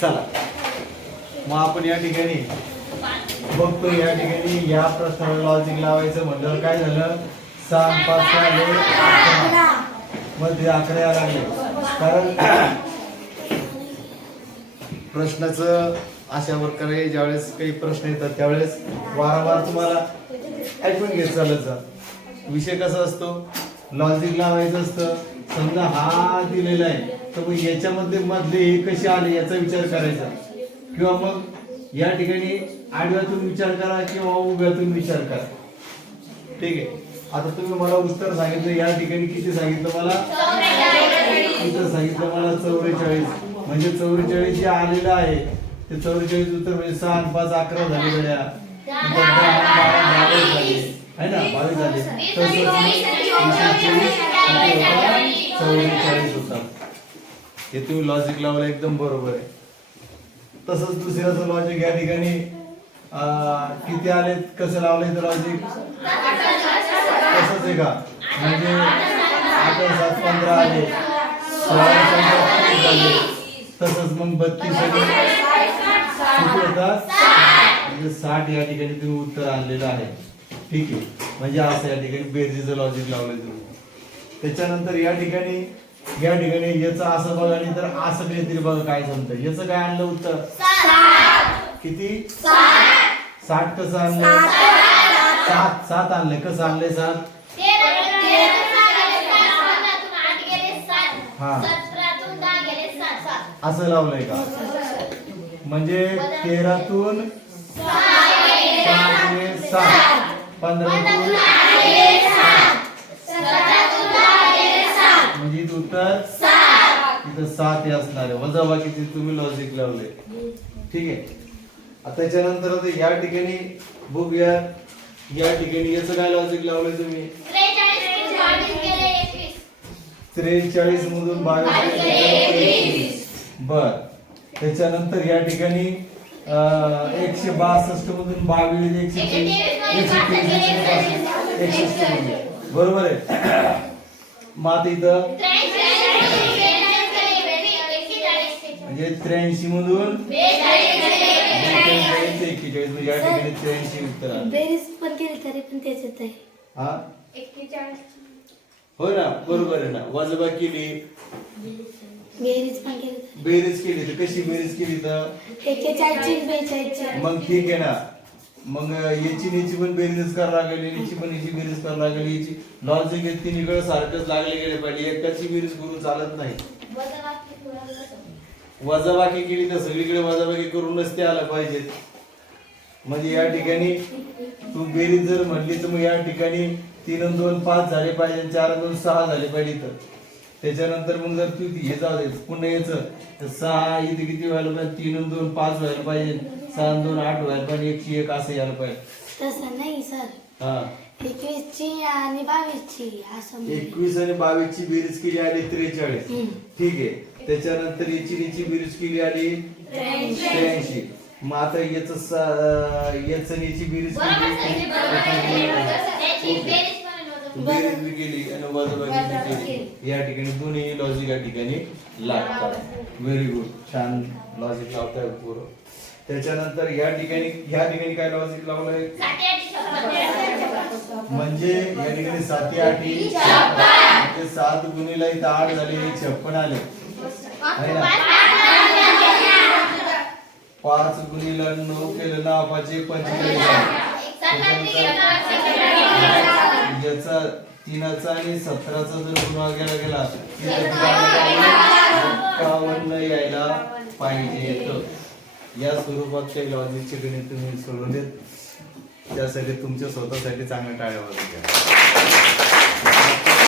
चला. मग आपण या ठिकाणी बघतो या ठिकाणी या प्रश्नाला लॉजिक लावायचं म्हणल्यावर काय झालं? सहा पाच सहा मध्ये आकडे यायला लागले. कारण प्रश्नाचं अशा प्रकारे ज्यावेळेस काही प्रश्न येतात त्यावेळेस वारंवार तुम्हाला ऐकून घेत चालत जा. विषय कसा असतो? लॉजिक लावायचं असतं. समजा हा दिलेला आहे. तर मग याच्यामध्ये मधले हे कसे आले याचा विचार करायचा किंवा मग या ठिकाणी आडव्यातून विचार करा किंवा उभ्यातून विचार करा ठीक आहे आता तुम्ही मला उत्तर सांगितलं या ठिकाणी किती सांगितलं मला उत्तर सांगितलं मला चौवेचाळीस म्हणजे चौवेचाळीस जे आलेलं आहे ते चौवेचाळीस उत्तर म्हणजे सहा आणि पाच अकरा झालेल्या झाले आहे ना बावीस झाले तर चौवेचाळीस होता हे तुम्ही लॉजिक लावलं एकदम बरोबर आहे. तसंच दुसऱ्याचं लॉजिक या ठिकाणी किती आले कसं लावलंय तर लॉजिक तसंच आहे का? म्हणजे आठ सात पंधरा आले सोळा पंधरा तसंच मग बत्तीस आले. किती होतात म्हणजे साठ या ठिकाणी तुम्ही उत्तर आणलेलं आहे. ठीक आहे. म्हणजे असं या ठिकाणी बेरजेचं लॉजिक लावलंय तुम्ही. त्याच्यानंतर या ठिकाणी या ठिकाणी याचं असं बघा आणि तर असं काहीतरी बघा काय जमतं याचं काय आणलं उत्तर? किती? साठ कसं आणलं? सात. सात. आणलंय कसं आणलंय सात? हा. असं लावलंय का? म्हणजे तेरातून सात. पंधरातून म्हणजे उत्तर? इथं सात हे असणार आहे. वजाबाकीचे तुम्ही लॉजिक लावले. ठीक आहे? आता त्याच्यानंतर आता या ठिकाणी बघूया. या ठिकाणी याचं काय लॉजिक लावलंय तुम्ही? त्रेचाळीस मधून बावीस बर त्याच्यानंतर या ठिकाणी एकशे बासष्ट मधून बावीस एकशे एकशे बरोबर आहे? इथं. म्हणजे त्र्याऐंशी मधून एक्केचाळीस म्हणजे या ठिकाणी त्र्याऐंशी उत्तर आलं. बेरीज पण केली तरी पण त्याच येत आहे. हा? हो ना बरोबर आहे ना. वजबा केली. बेरीज पण केली तरी. बेरीज केली तर कशी बेरीज केली तर? मग ठीक आहे ना. मग याची याची पण बेरीज करावं लागेल याची पण याची बेरीज करावं लागेल याची लॉजिक आहे तिन्हीकडे सारखंच लागले गेले पाहिजे. एकाची बेरीज करून चालत नाही. वजाबाकी केली तर सगळीकडे वजाबाकी करूनच ते आलं पाहिजे. म्हणजे या ठिकाणी तू बेरीज जर म्हणली तर मग या ठिकाणी तीन दोन पाच झाले पाहिजे चार दोन सहा झाले पाहिजे तर. त्याच्यानंतर मग जर तू हे जाऊ दे पुन्हा यायचं तर सहा इथे किती व्हायला पाहिजे? तीन दोन पाच व्हायला पाहिजे. सहा दोन आठ व्हायला पाहिजे एकशे एक असं यायला पाहिजे. तसं नाही सर. हा. एकवीसची आणि बावीसची असं म्हणजे. एकवीस आणि बावीस ची बेरीज केली आली त्रेचाळीस. ठीक आहे. त्याच्यानंतर याची याची बेरीज केली आली त्र्याऐंशी. मग आता याच याच आणि याची बेरीज केली बेरीज बी केली आणि वजाबाकी बी केली. या ठिकाणी दोन्ही लॉजिक या ठिकाणी लागतात. व्हेरी गुड छान लॉजिक लावताय पोरं. त्याच्यानंतर या ठिकाणी या ठिकाणी काय लॉजिक लावलंय. म्हणजे या ठिकाणी साती आठी म्हणजे सात गुणीला इथं आठ झाले छप्पन आले. आहे ना? पाच गुणीला नऊ केलं ना पाचे पंचेचाळीस आले. याचा तीनाचा आणि सतराचा जर गुन्हा गेला गेला एकावन्न यायला पाहिजे. या स्वरूपात लॉजिकचे गणित तुम्ही सोडवलेत त्यासाठी तुमच्या स्वतःसाठी चांगल्या टाळ्या वाजवल्या